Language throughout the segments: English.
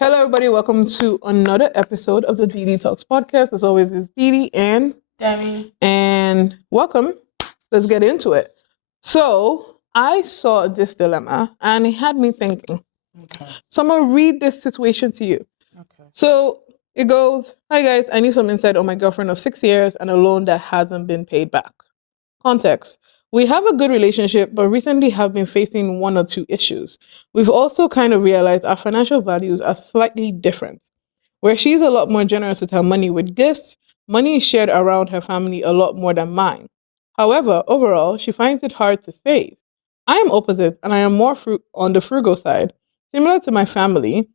Hello, everybody. Welcome to another episode of the DD Talks podcast. As always, it's Didi and Demi. And welcome. Let's get into it. So, I saw this dilemma and it had me thinking. Okay. So, I'm going to read this situation to you. Okay. So, it goes, "Hi, guys. I need some insight on my girlfriend of 6 years and a loan that hasn't been paid back. Context. We have a good relationship, but recently have been facing one or two issues. We've also kind of realized our financial values are slightly different. Where she's a lot more generous with her money with gifts, money is shared around her family a lot more than mine. However, overall, she finds it hard to save. I am opposite and I am more on the frugal side. Similar to my family,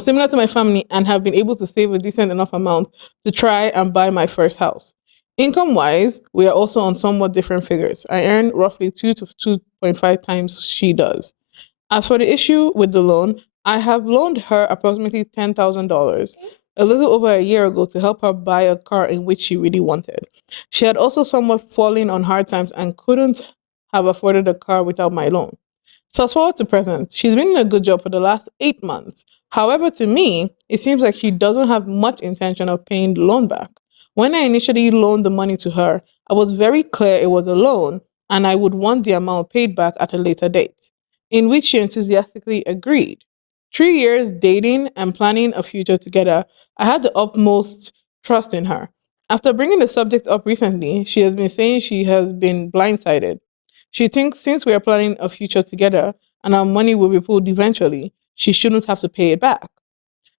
similar to my family, and have been able to save a decent enough amount to try and buy my first house. Income wise, we are also on somewhat different figures. I earn roughly 2 to 2.5 times she does. As for the issue with the loan, I have loaned her approximately $10,000 a little over a year ago to help her buy a car in which she really wanted. She had also somewhat fallen on hard times and couldn't have afforded a car without my loan. Fast forward to present, she's been in a good job for the last 8 months. However, to me, it seems like she doesn't have much intention of paying the loan back. When I initially loaned the money to her, I was very clear it was a loan and I would want the amount paid back at a later date, in which she enthusiastically agreed. 3 years dating and planning a future together, I had the utmost trust in her. After bringing the subject up recently, she has been saying she has been blindsided. She thinks since we are planning a future together and our money will be pulled eventually, she shouldn't have to pay it back.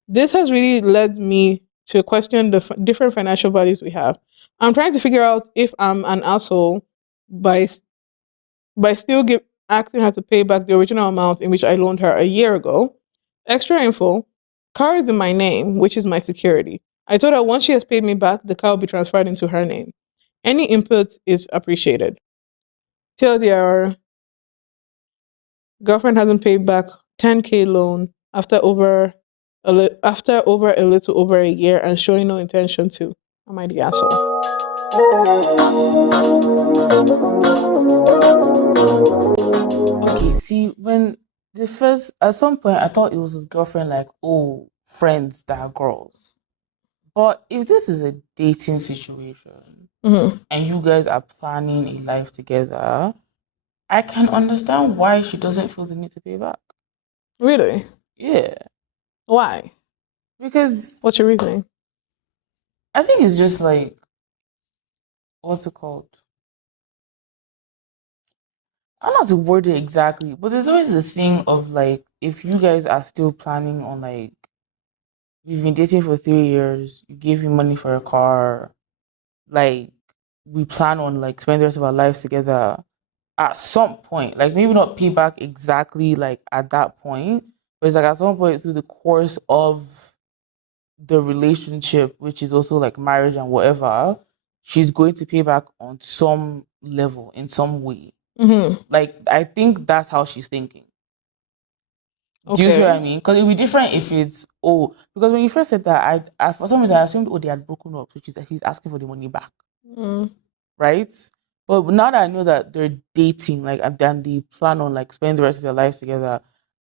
This has really led me to question the different financial values we have. I'm trying to figure out if I'm an asshole by still asking her to pay back the original amount in which I loaned her a year ago. Extra info: car is in my name, which is my security. I told her once she has paid me back, the car will be transferred into her name. Any input is appreciated. Till their girlfriend hasn't paid back 10K loan after over a little over a year and showing no intention to. Am I the asshole? Okay, see, when at some point, I thought it was his girlfriend, like, oh, friends that are girls. But if this is a dating situation and you guys are planning a life together, I can understand why she doesn't feel the need to pay back. Really? Yeah. Why? Because What's your reasoning? I think it's just like, what's it called? I don't know how to word it exactly, but there's always the thing of like, if you guys are still planning on like, we've been dating for 3 years, you gave me money for a car, like, we plan on like spending the rest of our lives together at some point, like maybe not pay back exactly like at that point, but it's like at some point through the course of the relationship, which is also like marriage and whatever, she's going to pay back on some level in some way. Like, I think that's how she's thinking. Do you see what I mean? Because it would be different if it's, because when you first said that, I for some reason I assumed, they had broken up, which is that he's asking for the money back, right? But now that I know that they're dating, like, and then they plan on like spending the rest of their lives together,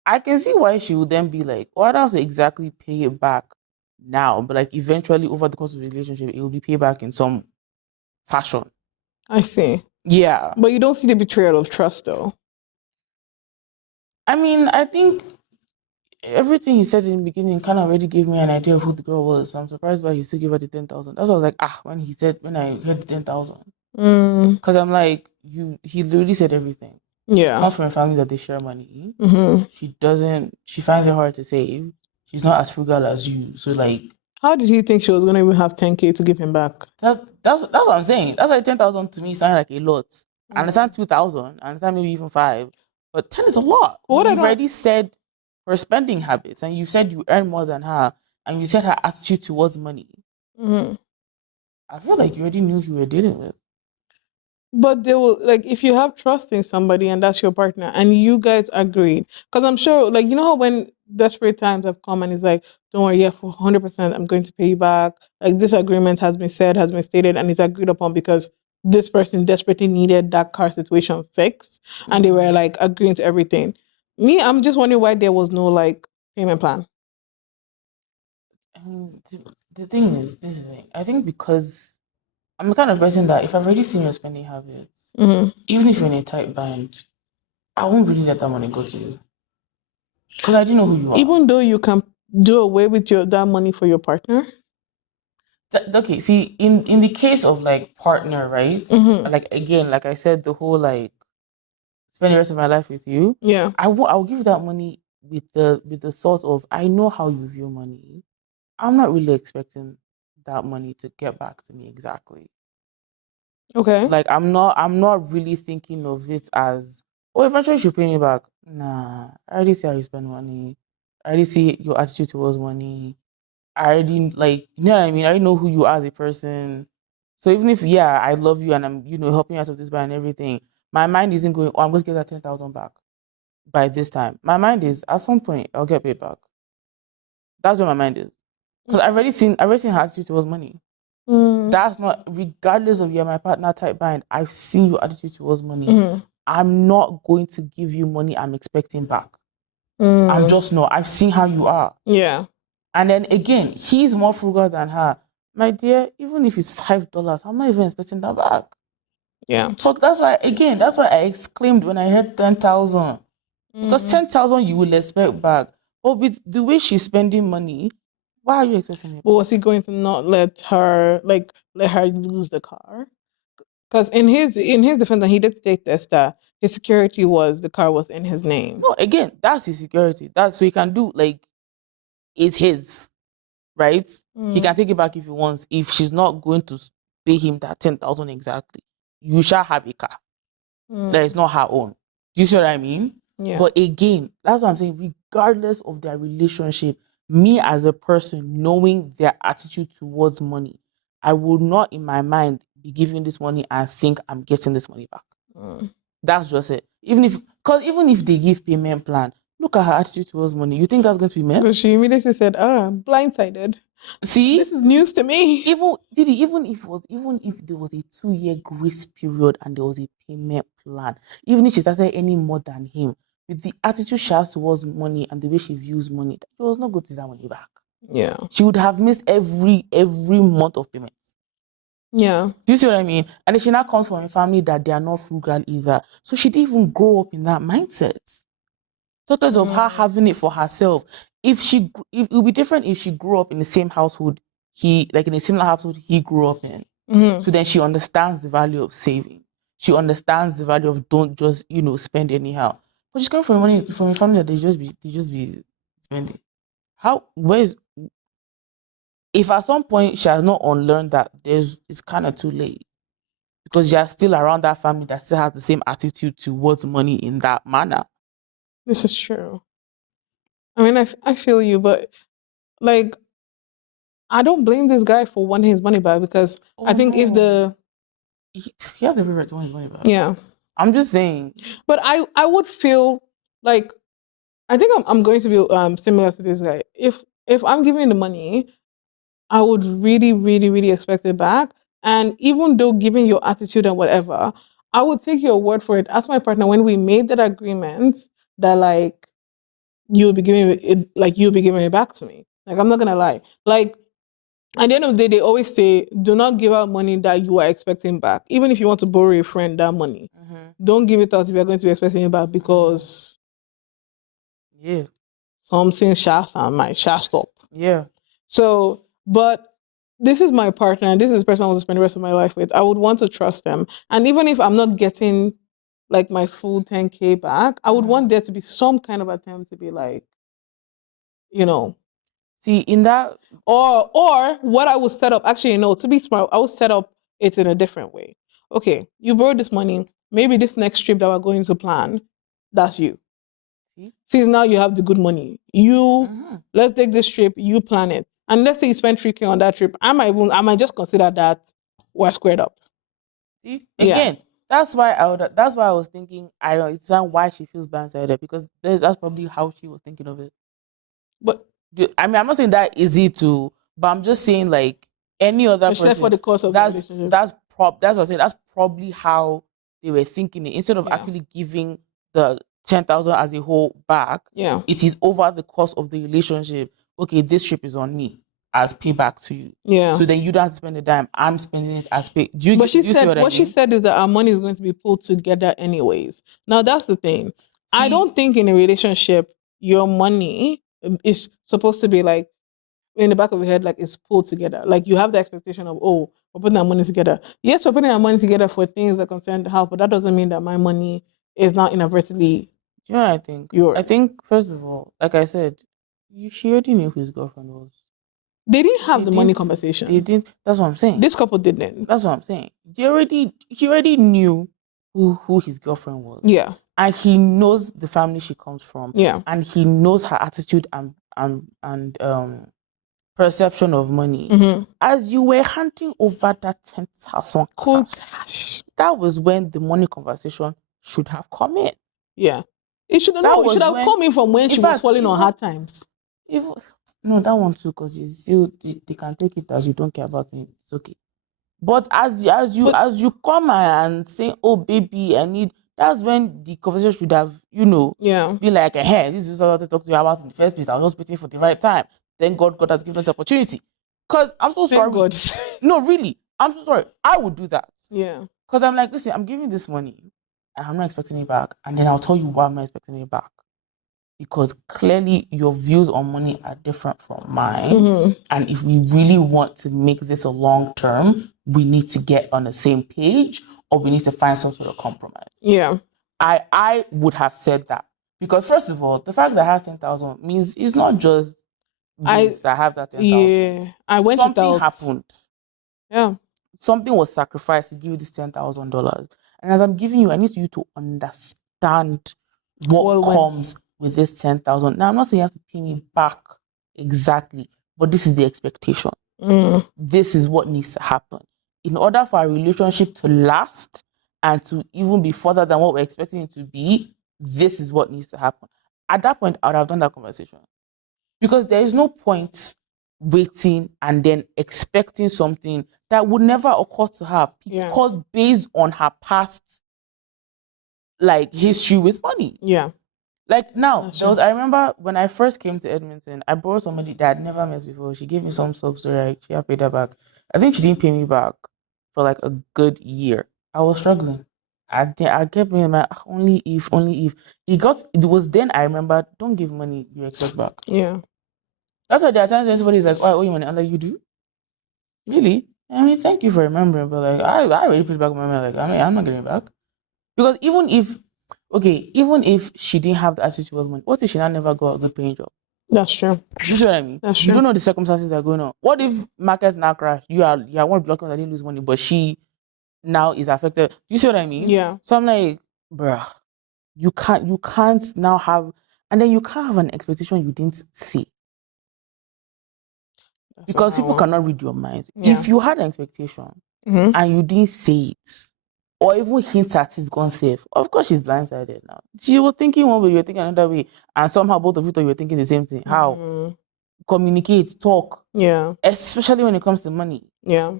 I can see why she would then be like, I don't have to exactly pay it back now, but like eventually over the course of the relationship, it will be paid back in some fashion. I see. Yeah. But you don't see the betrayal of trust, though. I mean, I think everything he said in the beginning kind of already gave me an idea of who the girl was. So I'm surprised why he still gave her the 10,000. That's why I was like, when I heard the 10,000, because I'm like, he literally said everything. Yeah. She comes from a family that they share money. She finds it hard to save. She's not as frugal as you. So like, how did he think she was going to even have 10K to give him back? That's what I'm saying. That's why 10,000 to me sounded like a lot. I understand 2,000. I understand maybe even 5, but 10 is a lot. You've already said her spending habits, and you said you earn more than her, and you said her attitude towards money. I feel like you already knew who you were dealing with. But they will, like, if you have trust in somebody and that's your partner and you guys agreed, because I'm sure, like, you know how when desperate times have come and it's like, don't worry, yeah, for 100% I'm going to pay you back. Like, this agreement has been said, has been stated, and it's agreed upon because this person desperately needed that car situation fixed, and they were like agreeing to everything. Me, I'm just wondering why there was no like payment plan. mean, the thing is, this is the thing. I think because I'm the kind of person that if I've already seen your spending habits, even if you're in a tight bind, I won't really let that money go to you because I do know who you are. Even though you can do away with that money for your partner. Okay, see, in the case of like partner, right? Like again, like I said, the whole like spend the rest of my life with you. Yeah. I'll give you that money with the thought of I know how you view money. I'm not really expecting that money to get back to me exactly. Okay. Like I'm not really thinking of it as eventually you pay me back. Nah, I already see how you spend money. I already see your attitude towards money. I already like you know what I mean. I already know who you are as a person. So even if I love you and I'm helping you out of this by and everything, my mind isn't going. Oh, I'm going to get that 10,000 back by this time. My mind is at some point I'll get paid back. That's where my mind is because I've already seen her attitude towards money. That's not regardless of you're my partner type bind. I've seen your attitude towards money. I'm not going to give you money I'm expecting back. I'm just not. I've seen how you are. Yeah. And then again, he's more frugal than her. My dear, even if it's $5, I'm not even expecting that back. Yeah. So that's why I exclaimed when I heard 10,000. Because 10,000 you will expect back. But with the way she's spending money, why are you expecting it? But was he going to not let her lose the car? Because in his defense, he did state this that his security was the car was in his name. No, again, that's his security. That's so he can do like it's his, right? He can take it back if he wants. If she's not going to pay him that 10,000 exactly, you shall have a car that is not her own. Do you see what I mean? Yeah. But again, that's what I'm saying. Regardless of their relationship, me as a person, knowing their attitude towards money, I would not in my mind be giving this money and think I'm getting this money back. That's just it. Even if they give payment plan, look at her attitude towards money. You think that's going to be met? But she immediately said, I'm blindsided. See? This is news to me. Even if there was a 2-year grace period and there was a payment plan, even if she started any more than him, with the attitude she has towards money and the way she views money, she was not going to that money back. Yeah. She would have missed every month of payments. Yeah. Do you see what I mean? And then she now comes from a family that they are not frugal either. So she didn't even grow up in that mindset. So because of her having it for herself. If it would be different if she grew up in the same household, in a similar household he grew up in. So then she understands the value of saving. She understands the value of don't just, spend anyhow. But she's coming from a family that they just be spending. If at some point she has not unlearned that, it's kind of too late. Because you're still around that family that still has the same attitude towards money in that manner. This is true. I mean, I feel you, but like, I don't blame this guy for wanting his money back because I think if he has every right to want his money back. Yeah. I'm just saying. But I would feel like I think I'm going to be similar to this guy. If I'm giving the money, I would really, really, really expect it back. And even though giving your attitude and whatever, I would take your word for it. As my partner, when we made that agreement that like you'll be giving it back to me. Like I'm not gonna lie. Like at the end of the day, they always say, do not give out money that you are expecting back. Even if you want to borrow a friend that money, don't give it out if you're going to be expecting it back because something might stop. Yeah. So, but this is my partner, and this is the person I want to spend the rest of my life with. I would want to trust them. And even if I'm not getting like my full 10K back, I would want there to be some kind of attempt to be like, see in that or what I would set up, actually, no, to be smart, I would set up it in a different way. Okay, you borrowed this money. Maybe this next trip that we're going to plan, that's you. See, now you have the good money. Let's take this trip, you plan it. And let's say you spend 3K on that trip. I might just consider that we're squared up. See? Again, that's why I was thinking I understand why she feels blindsided because that's probably how she was thinking of it. But I mean, I'm not saying that easy to, but I'm just saying like any other person. For the course of the relationship. That's what I'm saying. That's probably how they were thinking it. Instead of actually giving the 10,000 as a whole back, it is over the course of the relationship. Okay, this trip is on me. as payback to you. Yeah. So then you don't have to spend the dime. I'm spending it as pay. Do you, But do you see what I what she mean? said is that our money is going to be pulled together anyways. Now that's the thing. I See, don't think in a relationship your money is supposed to be like in the back of your head, like it's pulled together. Like you have the expectation of, oh, we're putting our money together. Yes, we're putting our money together for things that concern the house, but that doesn't mean that my money is not inadvertently do you know what I think? yours. I think first of all, like I said, she already knew who his girlfriend was. They didn't have They the money didn't- conversation. They didn't. That's what I'm saying. This couple didn't. That's what I'm saying. He already knew who his girlfriend was. Yeah. And he knows the family she comes from. Yeah. And he knows her attitude and perception of money. Mm-hmm. As you were handing over that 10,000 Cold cash, cash. that was when the money conversation should have come in. Yeah. It should That have was when- come in from when in she was fact, falling on even- hard times. Even no, that one too, because you still they can take it as you don't care about me. It's okay. But as you come and say, "Oh baby, I need," that's when the conversation should have, Yeah. be like, "Hey, this is what I want to talk to you about in the first place. I was just waiting for the right time. Thank God, God has given us the opportunity." Because I'm so sorry. Thank God. No, really, I'm so sorry. I would do that. Yeah. Because I'm like, listen, I'm giving this money, and I'm not expecting it back, and then I'll tell you why I'm not expecting it back. Because clearly your views on money are different from mine. Mm-hmm. And if we really want to make this a long term, we need to get on the same page or we need to find some sort of compromise. Yeah. I would have said that. Because first of all, the fact that I have 10,000 means it's not just this that have that 10,000. Yeah. I went Something without. happened. Yeah. Something was sacrificed to give you this $10,000. And as I'm giving you, I need you to understand what comes with this 10,000. Now, I'm not saying you have to pay me back exactly, but this is the expectation. Mm. This is what needs to happen. In order for our relationship to last and to even be further than what we're expecting it to be, this is what needs to happen. At that point, I would have done that conversation. Because there is no point waiting and then expecting something that would never occur to her because based on her past history with money. Yeah. Like now, I remember when I first came to Edmonton, I borrowed somebody that I'd never met before. She gave me some soap story. She had paid her back. I think she didn't pay me back for like a good year. I was struggling. I kept being like, only if. It was then I remember, don't give money you expect back. Yeah. That's why there are times when somebody's like, oh, I owe you money. I'm like, you do? Really? I mean, thank you for remembering, but like, I already paid back my money. Like, I mean, I'm not getting it back. Because even if she didn't have the attitude towards money, what if she now never got a good paying job? That's true. You see what I mean? That's true. You don't know the circumstances that are going on. What if markets now crash? You are one blocking that didn't lose money, but she now is affected. You see what I mean? Yeah. So I'm like, bruh, you can't now have, and then you can't have an expectation you didn't see. Because people cannot read your minds. Yeah. If you had an expectation and you didn't say it, or even hint at it gone safe, of course she's blindsided now. She was thinking one way, you were thinking another way, and somehow both of you thought you were thinking the same thing. How? Communicate, talk. Yeah. Especially when it comes to money. Yeah.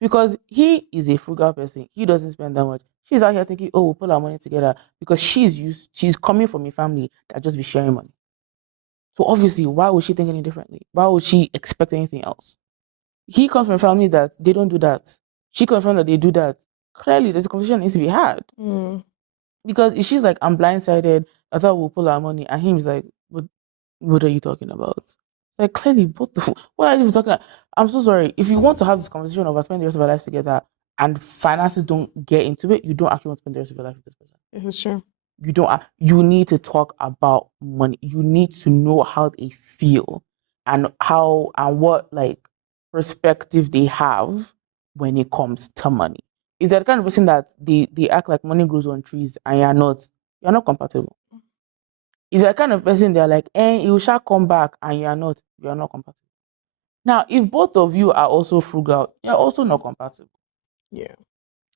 Because he is a frugal person. He doesn't spend that much. She's out here thinking, oh, we'll put our money together, because she's coming from a family that just be sharing money. So obviously, why would she think any differently? Why would she expect anything else? He comes from a family that they don't do that. She comes from that they do that. Clearly, there's a conversation that needs to be had. Because if she's like, I'm blindsided, I thought we'll pull our money, and him is like, what are you talking about? It's like, clearly, what are you talking about? I'm so sorry. If you want to have this conversation of spending the rest of our lives together and finances don't get into it, you don't actually want to spend the rest of your life with this person. This is true. You need to talk about money. You need to know how they feel and what perspective they have when it comes to money. If they're the kind of person that they act like money grows on trees and you're not compatible. If you're the kind of person they're like, you shall come back, and you're not compatible. Now, if both of you are also frugal, you're also not compatible. Yeah.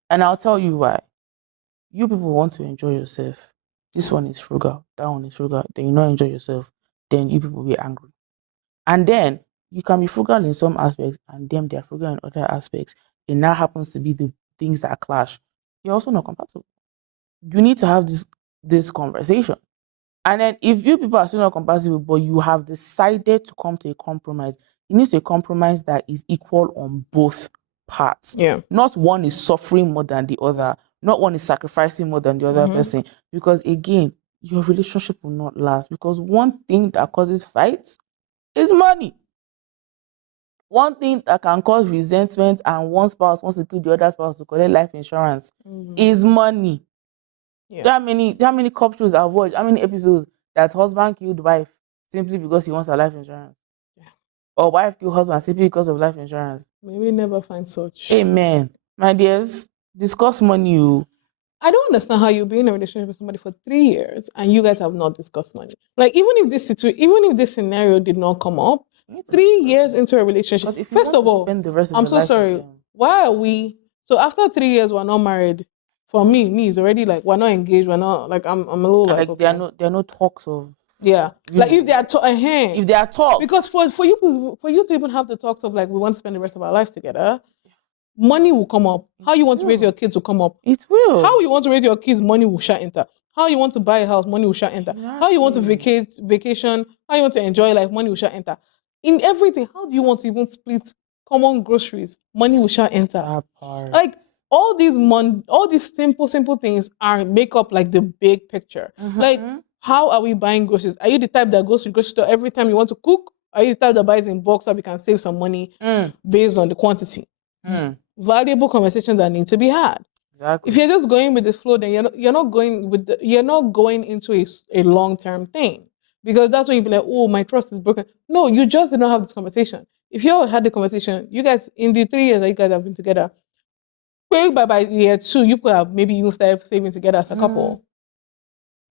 And I'll tell you why. You people want to enjoy yourself. This one is frugal, that one is frugal, then you not enjoy yourself, then you people will be angry. And then you can be frugal in some aspects and them they're frugal in other aspects. It now happens to be the things that clash. You're also not compatible. You need to have this conversation. And then if you people are still not compatible, but you have decided to come to a compromise, it needs a compromise that is equal on both parts. Yeah. Not one is suffering more than the other, not one is sacrificing more than the other person. Because again, your relationship will not last. Because one thing that causes fights is money. One thing that can cause resentment and one spouse wants to kill the other spouse to collect life insurance is money. Yeah. There are many cop shows I've watched, how many episodes that husband killed wife simply because he wants a life insurance. Yeah. Or wife killed husband simply because of life insurance. May we never find such. Amen. My dears, discuss money. I don't understand how you'll be in a relationship with somebody for 3 years and you guys have not discussed money. Like even if this scenario did not come up, 3 years into a relationship. Because if you First want of to all, spend the rest of I'm your so life with sorry. them, Why are we? So after 3 years, we're not married. For me, it's already like we're not engaged. We're not like I'm a little and like there okay. are no talks of Like if they are if there are talks, because for you to even have the talks of like we want to spend the rest of our life together, money will come up. How you want to raise your kids will come up. It will. How you want to raise your kids, money will shall enter. How you want to buy a house, money will shall enter. Exactly. How you want to vacation, how you want to enjoy life, money will shall enter. In everything, how do you want to even split common groceries? Money will shall enter. That part. Like all these simple things are make up like the big picture. Like how are we buying groceries? Are you the type that goes to the grocery store every time you want to cook? Are you the type that buys in bulk so we can save some money based on the quantity? Valuable conversations that need to be had. Exactly. If you're just going with the flow, then you're not going into a long-term thing, because that's when you be like, oh, my trust is broken. No, you just did not have this conversation. If you all had the conversation, you guys in the 3 years that you guys have been together, by year 2, you could have maybe even started saving together as a couple.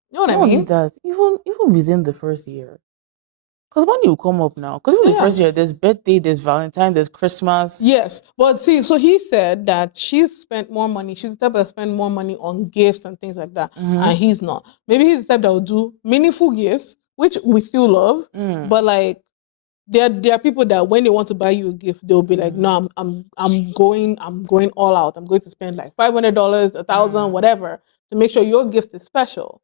You know what I mean? That even within the first year. Because money will come up now. Because even the first year, there's birthday, there's Valentine, there's Christmas. Yes. But see, so he said that she's spent more money. She's the type that spend more money on gifts and things like that. And he's not. Maybe he's the type that will do meaningful gifts, which we still love. But like there are people that when they want to buy you a gift, they'll be like, no, I'm going all out. I'm going to spend like $500, $1,000, whatever, to make sure your gift is special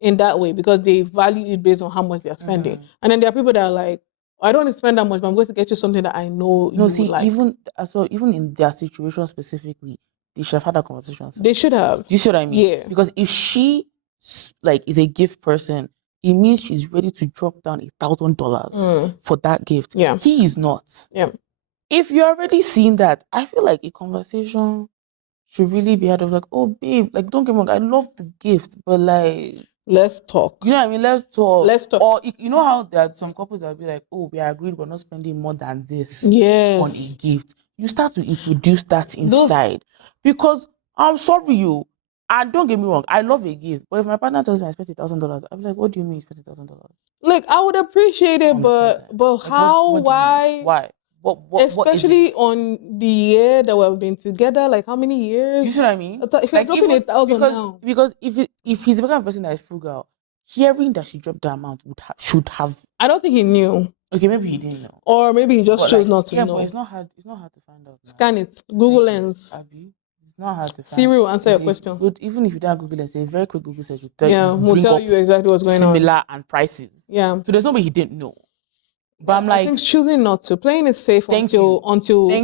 in that way, because they value it based on how much they're spending. And then there are people that are like, I don't want to spend that much, but I'm going to get you something that I know you would like. Even in their situation specifically, they should have had that conversation. They should have. Do you see what I mean? Yeah. Because if she is a gift person, it means she's ready to drop down $1,000 for that gift. Yeah. He is not. Yeah. If you're already seeing that, I feel like a conversation should really be out of like, oh babe, like don't get me wrong, I love the gift, but like let's talk. You know what I mean? Let's talk. Let's talk. Or you know how there are some couples that will be like, oh, we agreed we're not spending more than this on a gift. You start to introduce that inside. Because I'm sorry you. And don't get me wrong, I love a gift. But if my partner tells me I spent $1,000, I'm like, what do you mean you spent $1,000? Like I would appreciate it, but like, how? Why? What especially on the year that we've been together, like how many years? Do you see what I mean? If you're dropping $1,000 now. Because if he's the kind of person that is frugal, hearing that she dropped the amount should have. I don't think he knew. Okay, maybe he didn't know. Or maybe he just chose not to know. But it's not hard to find out. Now. Scan it. Google Lens. Abby. It's not hard to find. Siri will answer your question. Good, even if you don't Google Lens, a very quick Google search will tell you. Will tell you exactly what's going on. Similar and prices. Yeah. So there's no way he didn't know. But I'm like, I think choosing not to, playing it safe until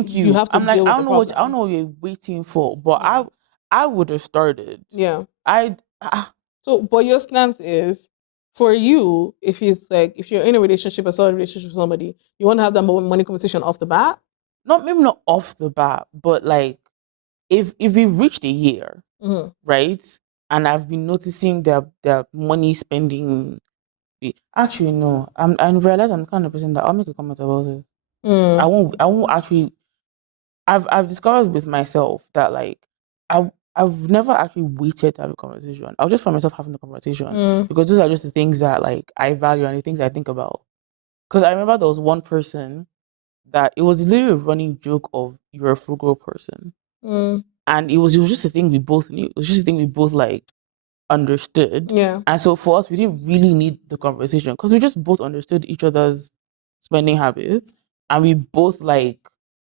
you have to deal with the problem. I don't know what you're waiting for, but I would have started. Yeah. So, but your stance is, for you, if you're in a relationship, a solid relationship with somebody, you want to have that money conversation off the bat? Maybe not off the bat, but like, if we've reached a year, right, and I've been noticing the money spending. Actually, no. I realize I'm the kind of person that I'll make a comment about this. I won't actually. I've discovered with myself that like I've never actually waited to have a conversation. I'll just find myself having a conversation because those are just the things that like I value and the things I think about. Because I remember there was one person that it was literally a running joke of you're a frugal person, and it was just a thing we both knew. It was just a thing we both like understood. Yeah. And so for us, we didn't really need the conversation because we just both understood each other's spending habits, and we both like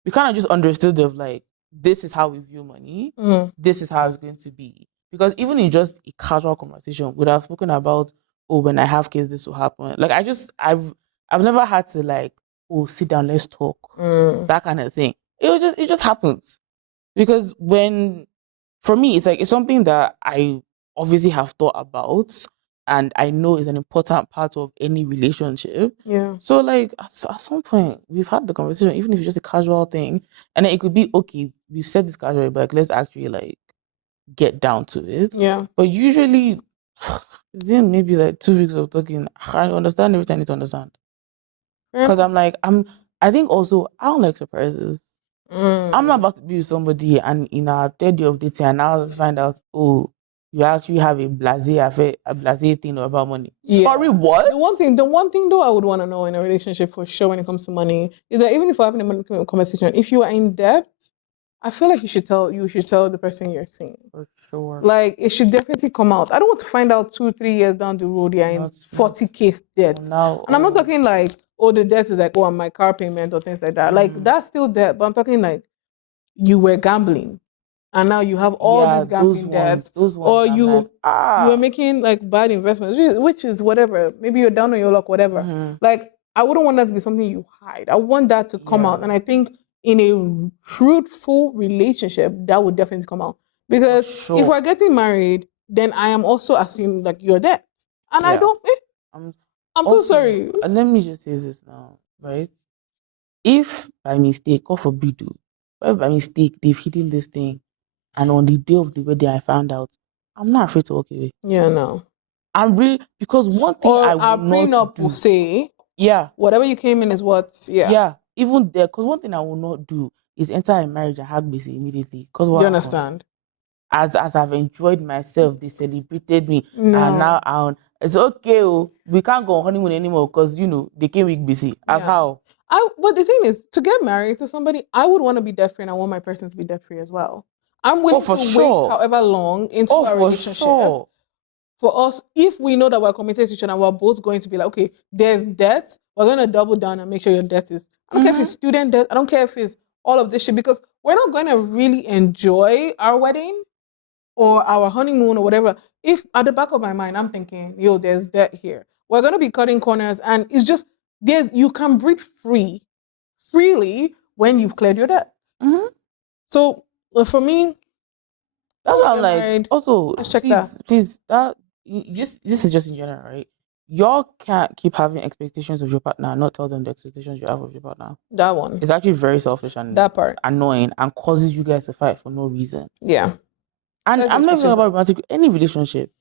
we kind of just understood of like this is how we view money. This is how it's going to be. Because even in just a casual conversation, we'd have spoken about, oh, when I have kids, this will happen. Like I've never had to like oh, sit down, let's talk. That kind of thing. It just happens. Because for me, it's something that I obviously have thought about and I know is an important part of any relationship. Yeah. So like at some point we've had the conversation, even if it's just a casual thing, and then it could be okay, we've said this casually, but like, let's actually like get down to it. Yeah. But usually within maybe like 2 weeks of talking, I understand everything I need to understand. Because I think also I don't like surprises. I'm not about to be with somebody and in our third year of dating and now find out, oh, you actually have a blasé affair, a blasé thing about money. Yeah. Sorry, what? The one thing though I would want to know in a relationship for sure when it comes to money is that even if we're having a money conversation, if you are in debt, I feel like you should tell the person you're seeing. For sure. Like it should definitely come out. I don't want to find out 2-3 years down the road you're in 40K debt. Now, and I'm not talking like, oh, the debt is like, oh, my car payment or things like that. Like that's still debt, but I'm talking like you were gambling and now you have all these gambling debts, or you were making like bad investments, which is whatever. Maybe you're down on your luck, whatever. Like I wouldn't want that to be something you hide. I want that to come out, and I think in a truthful relationship, that would definitely come out. Because if we're getting married, then I am also assuming like you're dead, and I don't. I'm so sorry. Let me just say this now, right? If by mistake, God forbid, if by mistake they've hidden this thing, and on the day of the wedding I found out, I'm not afraid to walk away. Yeah, no. I'm really, because one thing I will not do. Will say, yeah, whatever you came in is what. Yeah, even there, because one thing I will not do is enter a marriage and hug busy immediately. Because what? You understand? As I've enjoyed myself, they celebrated me, and now it's okay. We can't go on honeymoon anymore because they came with busy. As how? But the thing is, to get married to somebody, I would want to be debt free, and I want my person to be debt free as well. I'm willing to wait however long into our relationship. For us, if we know that we're committed to each other and we're both going to be like, okay, there's debt, we're going to double down and make sure your debt is, I don't care if it's student debt, I don't care if it's all of this shit, because we're not going to really enjoy our wedding or our honeymoon or whatever. If at the back of my mind, I'm thinking, yo, there's debt here. We're going to be cutting corners, and it's just, you can breathe freely when you've cleared your debt. So for me, that's what I'm like. Married, also, let's check please, this is just in general, right? Y'all can't keep having expectations of your partner, not tell them the expectations you have of your partner. That one. It's actually very selfish and that part annoying and causes you guys to fight for no reason. Yeah. And I'm not even about romantic, any relationship,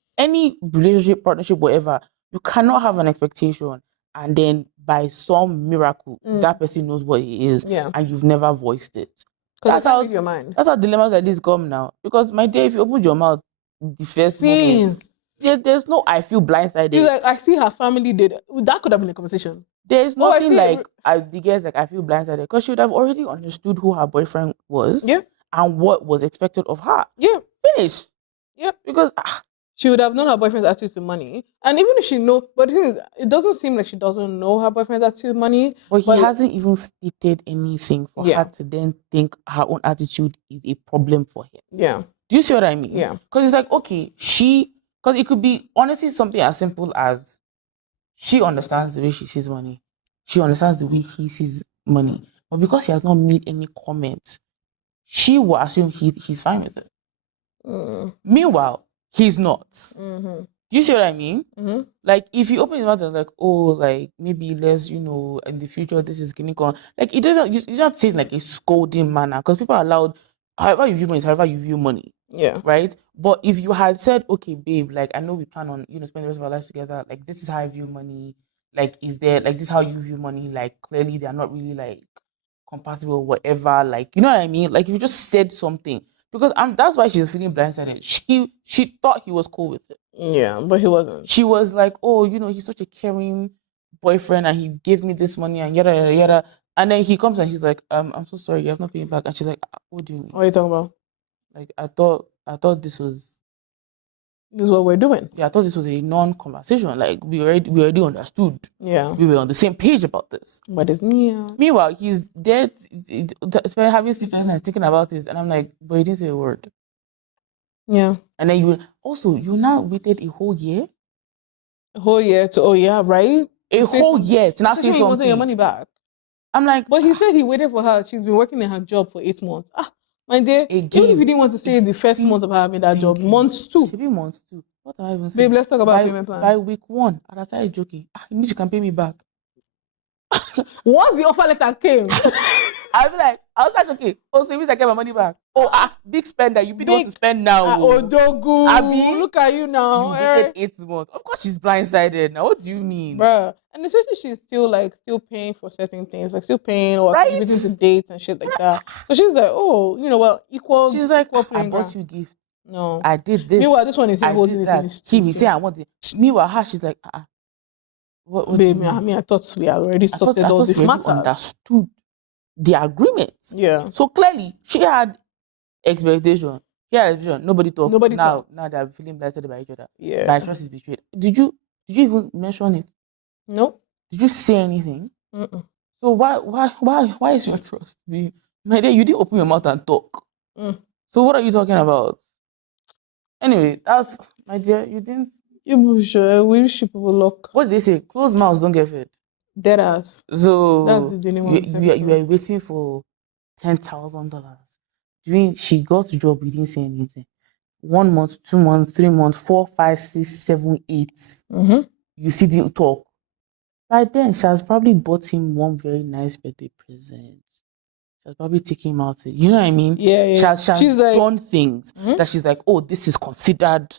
partnership, whatever. You cannot have an expectation and then by some miracle, that person knows what it is, and you've never voiced it. Because that's how your mind. That's how dilemmas like this come now. Because my dear, if you open your mouth, the first moment, there's no I feel blindsided. You're like, I see her family did. That could have been a conversation. There's nothing like the girls like I feel blindsided, because she would have already understood who her boyfriend was, and what was expected of her. Finish. Because she would have known her boyfriend's attitude to money, and even if she know, but it doesn't seem like she doesn't know her boyfriend's attitude to money. But he hasn't even stated anything for her to then think her own attitude is a problem for him. Yeah. Do you see what I mean? Yeah. Because it's like, okay, because it could be honestly something as simple as she understands the way she sees money. She understands the way he sees money. But because he has not made any comments, she will assume he's fine with it. Meanwhile, he's not. Do you see what I mean? Like, if you open his mouth and like, oh, like, maybe let's, in the future, this is going on. Like, it doesn't, you don't say it like a scolding manner, because people are allowed, however you view money is however you view money. Yeah. Right? But if you had said, okay, babe, like, I know we plan on, spending the rest of our lives together. Like, this is how I view money. Like, is there, like, this is how you view money. Like, clearly they're not really, like, compatible or whatever. Like, you know what I mean? Like, if you just said something. Because that's why she's feeling blindsided. She thought he was cool with it. Yeah, but he wasn't. She was like, oh, he's such a caring boyfriend and he gave me this money and yada, yada, yada. And then he comes and he's like, I'm so sorry, you have not paid me back. And she's like, what do you mean? What are you talking about? Like, I thought this is what we're doing. Yeah, I thought this was a non-conversation. Like, we already understood. Yeah. We were on the same page about this. But it's me. Meanwhile, he's dead, having sleepless nights thinking about this. And I'm like, but he didn't say a word. Yeah. And then you now waited a whole year? A whole year to, right? A whole year to not say something. You want your money back. I'm like, But he said he waited for her. She's been working in her job for 8 months. My dear, even if again, you didn't want to say the first month of having that job, thank you. months too. Should be months too. What am I even Babe, saying? let's talk about payment plan. By week 1, I started joking. It means you can pay me back. Once the offer letter came, I was like, okay. Oh, so it means I get my money back. Oh, big spender. You be the one to spend now. Odogu, Abi, look at you now. You waited 8 months. Of course, she's blindsided. Now, what do you mean, bruh? And especially she's still paying for certain things, like still paying or right? contributing to dates and shit like that. So she's like, oh, equal. She's like, equal I playing bought ground. you gift. No, I did this. Meanwhile, this one is I holding did it that. in his He say I want it. Meanwhile, her, she's like, what babe, I thought we had already sorted all this matters. Understood the agreement. Yeah. So clearly, she had expectation. Yeah, nobody talked. Now they're feeling blessed by each other. Yeah. My trust is betrayed. Did you even mention it? Nope. Did you say anything? Mm-mm. So why is your trust being? My dear, you didn't open your mouth and talk. So what are you talking about? Anyway, that's my dear. You didn't. You sure? We wish people luck. What did they say? Closed mouths don't get fed. Dead ass. So that's the genuine. You were waiting for $10,000. She got the job, you didn't say anything. 1 month, 2 months, 3 months, 4, 5, 6, 7, 8. You see the talk. By then, she has probably bought him one very nice birthday present. She has probably taken him out. You know what I mean? Yeah. She has done things that she's like, oh, this is considered,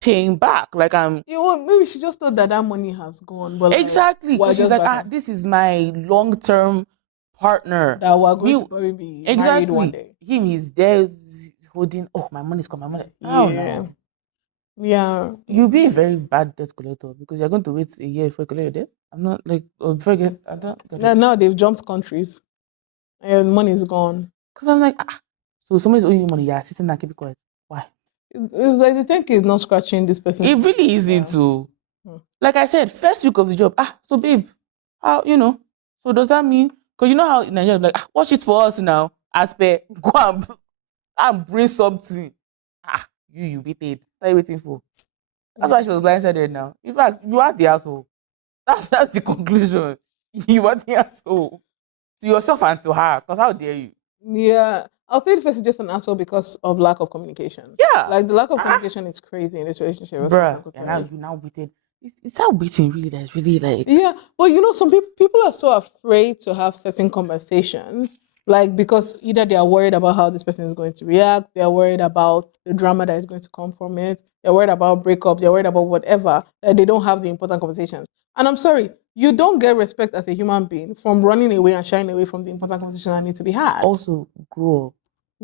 paying back. Like maybe she just thought that money has gone. But exactly. Because she's like, this is my long-term partner. That we're going to probably be married one day. He's there holding, my money's come, my money. Yeah. Yeah. You'll be a very bad debt collector because you're going to wait a year before you collect your debt. I'm not like, I don't get it. Now they've jumped countries and money is gone. Because I'm like, so somebody's owing you money, you're sitting there, keep it quiet. Why? It's like the tank is not scratching this person. It really isn't to. Like I said, first week of the job, so babe, how, so does that mean, because you know how in Nigeria, like, watch it for us now, as per, go and bring something. You be paid. What are you waiting for? That's why she was blindsided now. In fact, you are the asshole. That's the conclusion. You are the asshole. To yourself and to her. Because how dare you? Yeah. I'll say this person is just an asshole because of lack of communication. Yeah. Like the lack of communication is crazy in this relationship. Bruh. And now waited. It's how beating really that's really like. Yeah. But some people are so afraid to have certain conversations. Like, because either they are worried about how this person is going to react, they're worried about the drama that is going to come from it, they're worried about breakups, they're worried about whatever, that they don't have the important conversations. And I'm sorry, you don't get respect as a human being from running away and shying away from the important conversations that need to be had. Also, grow up.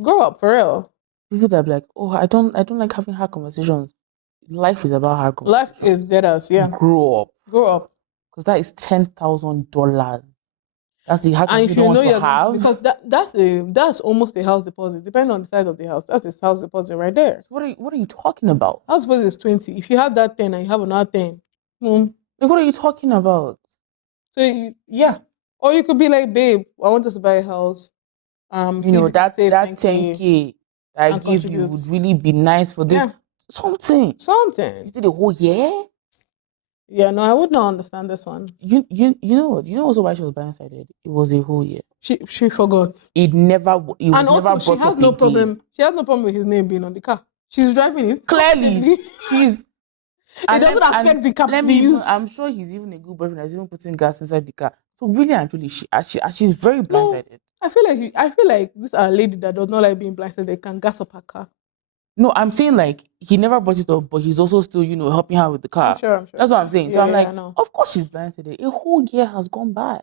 Grow up, for real. People that be like, I don't like having hard conversations. Life is about hard conversations. Life is dead us, yeah. Grow up. Grow up. Because that is $10,000. That's the house and you don't want to have. Because that's almost a house deposit. Depending on the size of the house, that's a house deposit right there. What are you talking about? House deposit is 20. If you have that 10 and you have another 10, like, what are you talking about? So yeah, or you could be like, babe, I want us to buy a house. That 10K I give you would really be nice for this. Yeah. Something. You did a whole year. Yeah, no, I would not understand this one. You know what? You know also why she was blindsided? It was a whole year. She forgot. It and also she has no problem. She has no problem with his name being on the car. She's driving it. Clearly, she's. It doesn't affect the car. I'm sure he's even a good boyfriend. That's even putting gas inside the car. So really and truly, she's very blindsided. No, I feel like this lady that does not like being blindsided can gas up her car. No, I'm saying like he never brought it up, but he's also still, helping her with the car. I'm sure. That's what I'm saying. Yeah, so I'm like, of course she's blindsided. A whole year has gone by.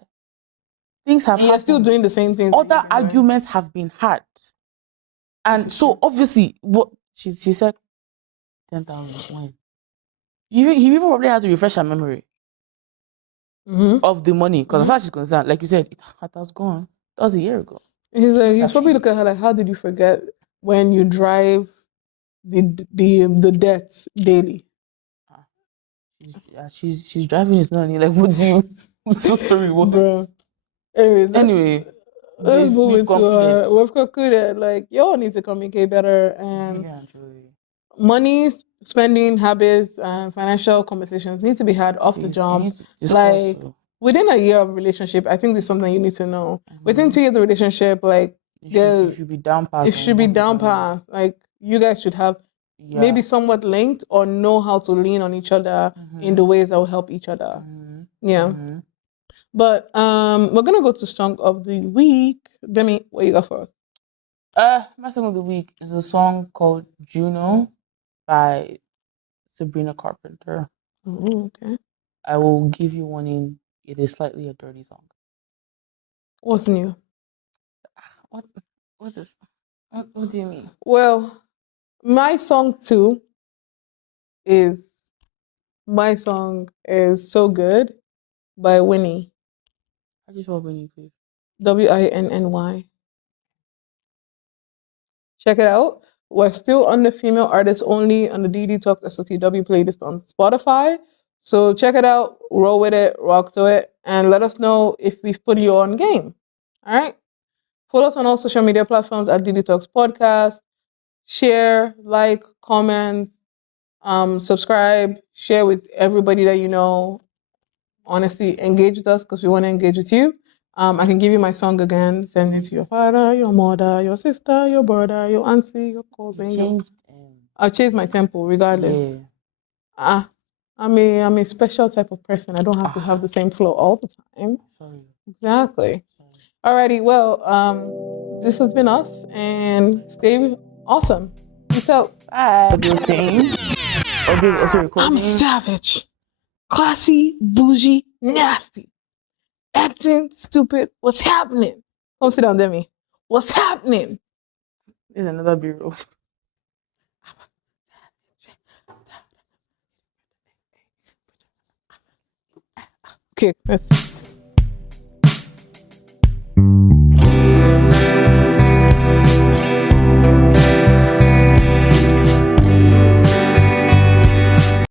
Things have happened. You're still doing the same things. Other arguments have been had. And so obviously, what she said, 10,000. He even probably has to refresh her memory of the money. Because as far as she's concerned, like you said, it has gone. That was a year ago. He's probably looking at her like, how did you forget when you drive the debts daily? She's driving his money. Like, what do you? I'm so sorry, what? Bro. Anyway, let's move into we've concluded. Like, y'all need to communicate better, and money, spending habits, and financial conversations need to be had off the jump. Like, within a year of relationship, I think there's something you need to know. Within Mhm. 2 years of relationship, like You should be down path. it should be down path. Like you guys should have maybe somewhat linked or know how to lean on each other in the ways that will help each other. Yeah. But we're gonna go to song of the week. Demi, what you got for us? My song of the week is a song called Juno by Sabrina Carpenter. Okay. I will give you one in. It is slightly a dirty song. What's new? What? What is? What do you mean? Well, my song too is my song is So Good by Winnie. I just want Winnie, please. Winny. Check it out. We're still on the female artists only on the DD Talk SOTW playlist on Spotify. So check it out, roll with it, rock to it, and let us know if we've put you on game. All right? Follow us on all social media platforms at DD Talks Podcast. Share, like, comment, subscribe, share with everybody that you know. Honestly, engage with us because we want to engage with you. I can give you my song again. Send it to your father, your mother, your sister, your brother, your auntie, your cousin. I'll change my tempo regardless. Yeah. I'm a special type of person. I don't have to have the same flow all the time. Sorry. Exactly. Alrighty, well, this has been us and stay awesome. Peace out. Bye. This also recording. I'm savage. Classy, bougie, nasty. Acting stupid. What's happening? Come sit down, Demi. What's happening? This is another bureau. Okay, let's